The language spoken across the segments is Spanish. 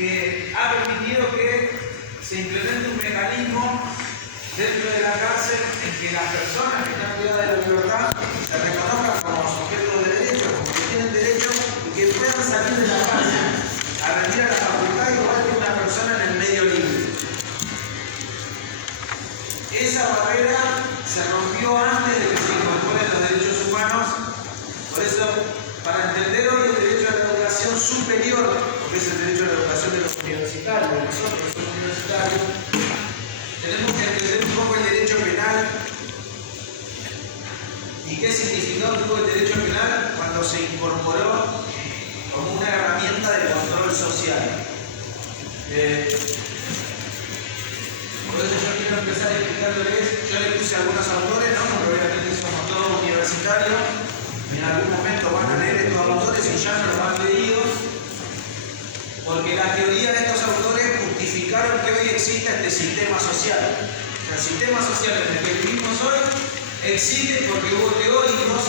que ha permitido que se implemente un mecanismo dentro de la cárcel en que las personas que están privadas de la libertad se reconozcan como sujetos de derecho, como que tienen derecho y que puedan salir de la cárcel a rendir a la facultad igual que una persona en el medio libre. Esa barrera se rompió antes de que se incorporen los derechos humanos. Por eso, para entender hoy el derecho a la educación superior, porque es el derecho a la educación de los universitarios, de nosotros los universitarios, tenemos que entender un poco el derecho penal y qué significado tuvo el derecho penal cuando se incorporó como una herramienta de control social. Por eso yo quiero empezar explicándoles, yo le puse a algunos autores, ¿no? Porque obviamente somos todos universitarios, en algún momento van a leer estos autores y ya no los han leído, porque la teoría de estos autores justificaron que hoy exista este sistema social. O sea, el sistema social en el que vivimos hoy existe porque hubo teóricos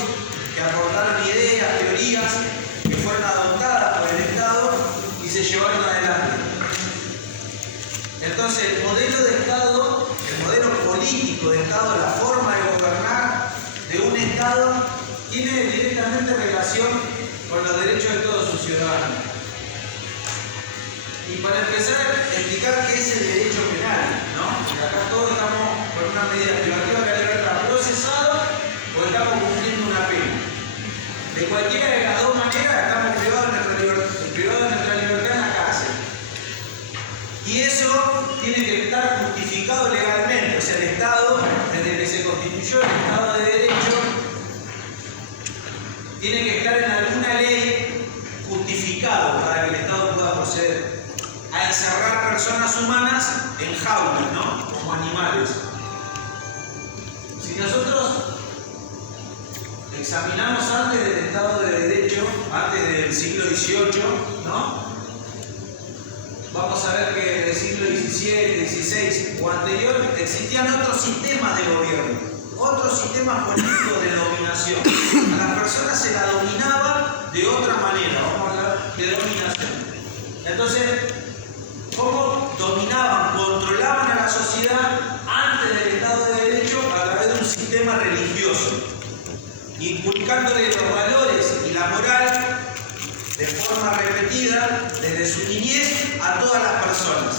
que aportaron ideas, teorías que fueron adoptadas por el Estado y se llevaron adelante. Entonces, el modelo de Estado, el modelo político de Estado, la forma de gobernar de un Estado, tiene directamente relación con los derechos de todos sus ciudadanos. Y para empezar, explicar qué es el derecho penal, ¿no? Porque acá todos estamos con una medida privativa que está procesado o estamos cumpliendo una pena. De cualquiera de las dos maneras, estamos privados de nuestra libertad en la cárcel. Y eso tiene que estar justificado legalmente, o sea, el Estado, desde que se constituyó el Estado de Derecho, tiene que estar en alguna ley justificado para que el Estado pueda proceder a encerrar personas humanas en jaulas, ¿no? Como animales. Si nosotros examinamos antes del Estado de Derecho, antes del siglo XVIII, ¿no? Vamos a ver que en el siglo XVII, XVI o anterior existían otros sistemas de gobierno, otros sistemas políticos de dominación. A las personas se las dominaba de otra manera, vamos a hablar de dominación. Entonces, ¿cómo dominaban, controlaban a la sociedad antes del Estado de Derecho a través de un sistema religioso, inculcándole los valores y la moral de forma repetida desde su niñez a todas las personas?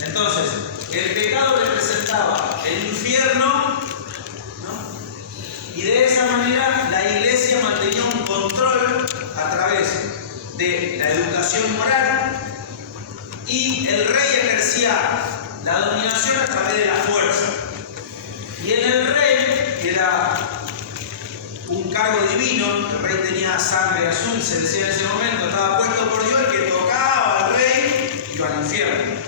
Entonces, el pecado representaba el infierno, ¿no? Y de esa manera la Iglesia mantenía un control a través de la educación moral y el rey ejercía la dominación a través de la fuerza. Y en el rey, que era un cargo divino, el rey tenía sangre azul, se decía en ese momento, estaba puesto por Dios, el que tocaba al rey iba al infierno.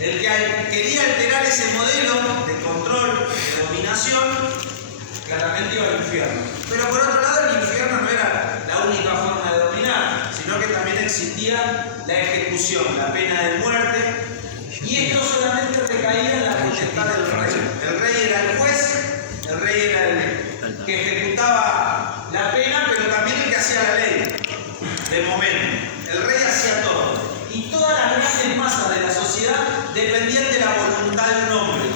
El que quería alterar ese modelo de control, de dominación, claramente iba al infierno. Pero por otro lado, el infierno no era la única forma de dominar, sino que también existía la ejecución, la pena de muerte, y esto solamente recaía en la potestad del rey. El rey era el juez, el rey era el que ejecutaba la pena, pero también el que hacía la ley, de momento. El rey hacía todo. Y todas las grandes masas de la sociedad dependían de la voluntad de un hombre,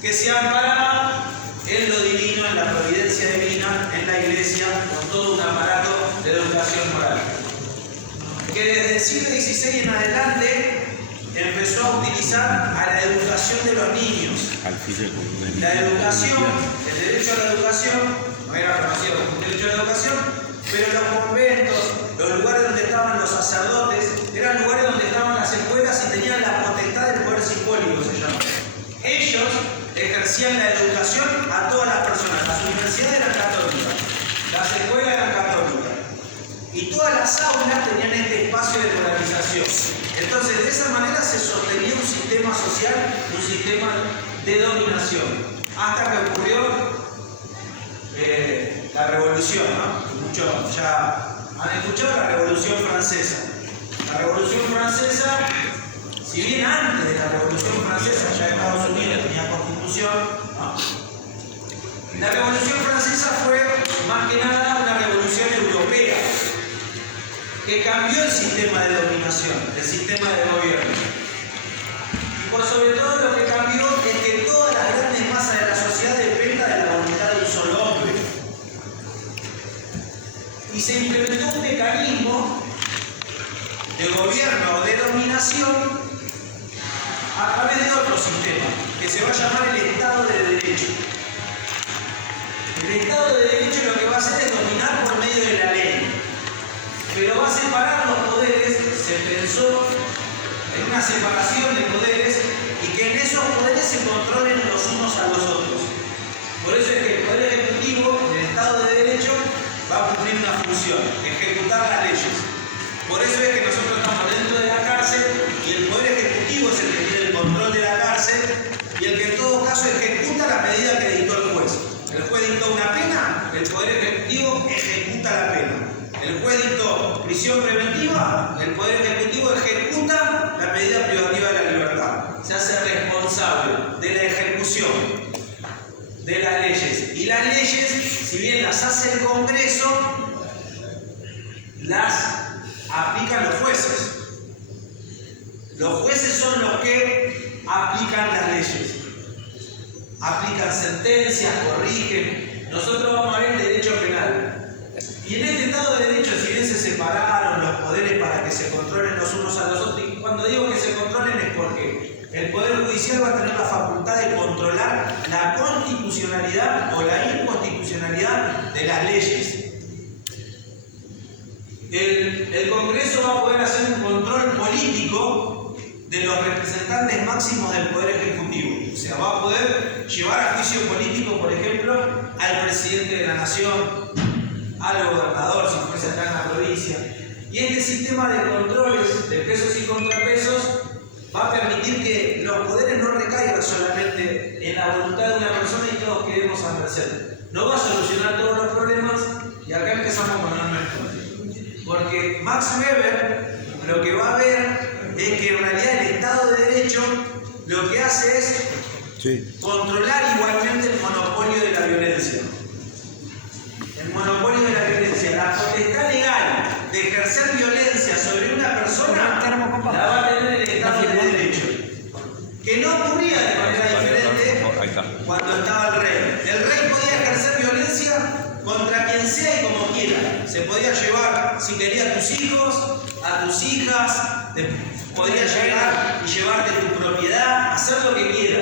que se amparaba en lo divino, en la providencia divina, en la Iglesia, con todo un aparato de educación moral. Que desde el siglo XVI en adelante empezó a utilizar a la educación de los niños. La educación, el derecho a la educación, no era conocido como un derecho a la educación, pero los conventos, los lugares donde estaban los sacerdotes, eran lugares donde estaban las escuelas y tenían la potestad del poder simbólico, se llama. Ellos ejercían la educación a todas las personas. Las universidades eran católicas, las escuelas eran católicas. Y todas las aulas tenían este espacio de polarización. Entonces, de esa manera se sostenía un sistema social, un sistema de dominación. Hasta que ocurrió la Revolución, ¿no? Muchos ya han escuchado la Revolución Francesa. La Revolución Francesa, si bien antes de la Revolución Francesa ya Estados Unidos tenía constitución, ¿no? La Revolución Francesa fue más que nada una revolución europea. que cambió el sistema de dominación, el sistema de gobierno. Y por sobre todo lo que cambió es que todas las grandes masas de la sociedad dependan de la voluntad de un solo hombre. Y se implementó un mecanismo de gobierno o de dominación a través de otro sistema, que se va a llamar el Estado de Derecho. El Estado de Derecho lo que va a hacer es dominar por medio de la ley, pero va a separar los poderes. Se pensó en una separación de poderes y que en esos poderes se controlen los unos a los otros. Por eso es que el Poder Ejecutivo, en el Estado de Derecho, va a cumplir una función: ejecutar las leyes. Por eso es que nosotros estamos dentro de la cárcel y el Poder Ejecutivo es el que tiene el control de la cárcel y el que en todo caso ejecuta la medida que dictó el juez. El juez dictó una pena, el Poder Ejecutivo ejecuta la pena. El juez dictó prisión preventiva, el Poder Ejecutivo ejecuta la medida privativa de la libertad. Se hace responsable de la ejecución de las leyes. Y las leyes, si bien las hace el Congreso, las aplican los jueces. Los jueces son los que aplican las leyes. Aplican sentencias, corrigen. Nosotros vamos a ver el derecho penal. Y en este Estado de Derecho, si bien se separaron los poderes para que se controlen los unos a los otros, y cuando digo que se controlen es porque el Poder Judicial va a tener la facultad de controlar la constitucionalidad o la inconstitucionalidad de las leyes. El Congreso va a poder hacer un control político de los representantes máximos del Poder Ejecutivo. O sea, va a poder llevar a juicio político, por ejemplo, al presidente de la Nación, al gobernador, si fuese acá en la provincia. Y este sistema de controles de pesos y contrapesos va a permitir que los poderes no recaigan solamente en la voluntad de una persona y todos quedemos a merced. No va a solucionar todos los problemas y acá empezamos con el nuestro. Porque Max Weber lo que va a ver es que en realidad el Estado de Derecho lo que hace es controlar igualmente el monopolio de la violencia. El monopolio de la violencia, la potestad legal de ejercer violencia sobre una persona la va a tener el Estado de Derecho, que no ocurría de manera diferente cuando estaba el rey. El rey podía ejercer violencia contra quien sea y como quiera. Se podía llevar, si quería, a tus hijos, a tus hijas, podía llegar y llevarte tu propiedad, hacer lo que quiera.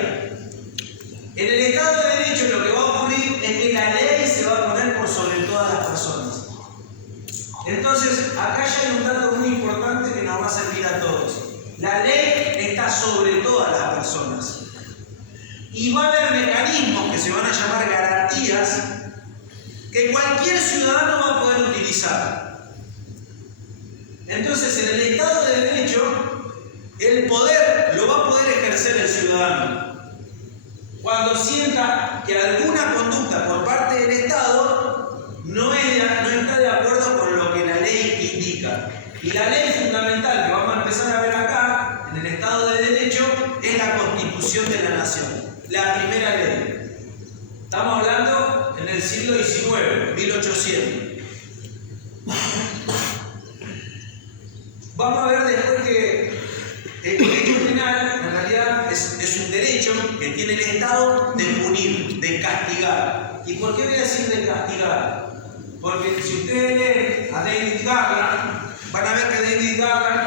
En el Estado de Derecho lo que va a ocurrir es que la ley se va a poner por sobre todas las personas. Entonces, acá ya hay un dato muy importante que nos va a servir a todos. La ley está sobre todas las personas. Y va a haber mecanismos que se van a llamar garantías que cualquier ciudadano va a poder utilizar. Entonces, en el Estado de Derecho, el poder lo va a poder ejercer el ciudadano. Cuando sienta que alguna conducta por parte del Estado no está de acuerdo con lo que la ley indica. Y la ley fundamental que vamos a empezar a ver acá, en el Estado de Derecho, es la Constitución de la Nación, la primera ley. Estamos hablando en el siglo XIX, 1800. Vamos a ver después que el derecho penal en realidad es un derecho que tiene el Estado de punir, de castigar. ¿Y por qué voy a decir de castigar? Porque si ustedes leen a David Garland, van a ver que David Garland